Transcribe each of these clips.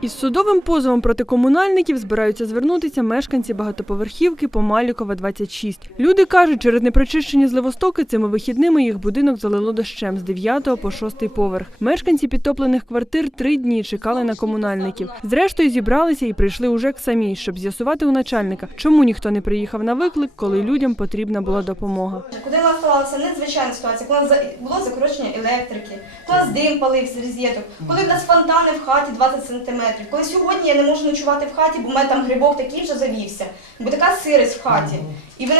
Із судовим позовом проти комунальників збираються звернутися мешканці багатоповерхівки Помалікова, 26. Люди кажуть, через непрочищені зливостоки цими вихідними їх будинок залило дощем з 9 по 6 поверх. Мешканці підтоплених квартир три дні чекали на комунальників. Зрештою зібралися і прийшли уже к самій, щоб з'ясувати у начальника, чому ніхто не приїхав на виклик, коли людям потрібна була допомога. Куди сталася надзвичайна ситуація, коли було закорочення електрики, коли дим палився з розеток, коли в нас фонтани в хаті 20 сантиметрів, коли сьогодні я не можу ночувати в хаті, бо в мене там грибок такий вже завівся, бо така сирость в хаті. І ви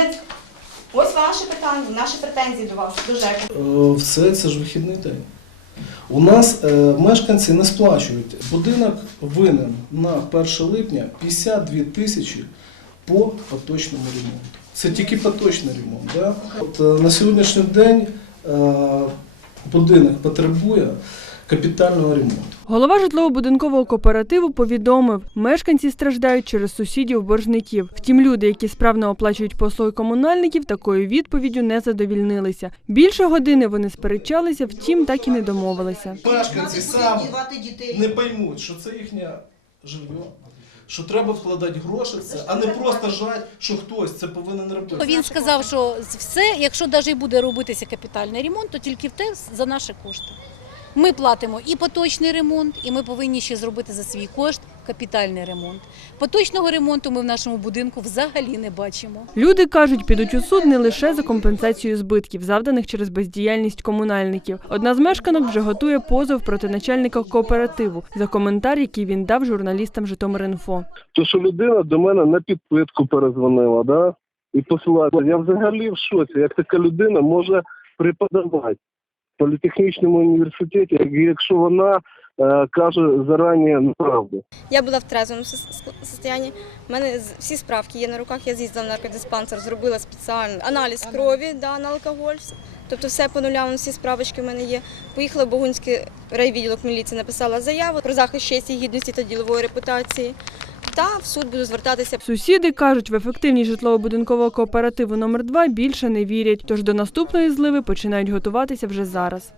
ось ваші питання, наші претензії до вас, до ЖЕКу. Е, Все це ж вихідний день. У нас е, мешканці не сплачують. Будинок винен на 1 липня 52 тисячі по поточному ремонту. Це тільки поточний ремонт. Да? От, е, на сьогоднішній день е, будинок потребує капітального ремонту. Голова житлово-будинкового кооперативу повідомив, мешканці страждають через сусідів-боржників. Втім, люди, які справно оплачують послуги комунальників, такою відповіддю не задовільнилися. Більше години вони сперечалися, втім, так і не домовилися. Мешканці самі не поймуть, що це їхнє жилье, що треба вкладати гроші це, а не просто жать, що хтось це повинен робити. Він сказав, що все, якщо навіть буде робитися капітальний ремонт, то тільки в те за наші кошти. Ми платимо і поточний ремонт, і ми повинні ще зробити за свій кошт капітальний ремонт. Поточного ремонту ми в нашому будинку взагалі не бачимо. Люди кажуть, підуть у суд не лише за компенсацію збитків, завданих через бездіяльність комунальників. Одна з мешканок вже готує позов проти начальника кооперативу за коментар, який він дав журналістам Житомир.Інфо. То, що людина до мене на підпитку перезвонила, да? і посилається. Я взагалі в шоці, як така людина може преподавати політехнічному університеті, якщо вона е, каже зарані неправду. Я була в трезвому стані. У мене з- всі справки є на руках. Я з'їздила в наркодиспансер, зробила спеціально аналіз крові да, на алкоголь. Тобто все по нулям, всі справочки в мене є. Поїхала в Богунський райвідділок міліції, написала заяву про захист честі, гідності та ділової репутації. Та в суд буду звертатися. Сусіди кажуть, в ефективність житлово-будинкового кооперативу номер 2 більше не вірять, тож до наступної зливи починають готуватися вже зараз.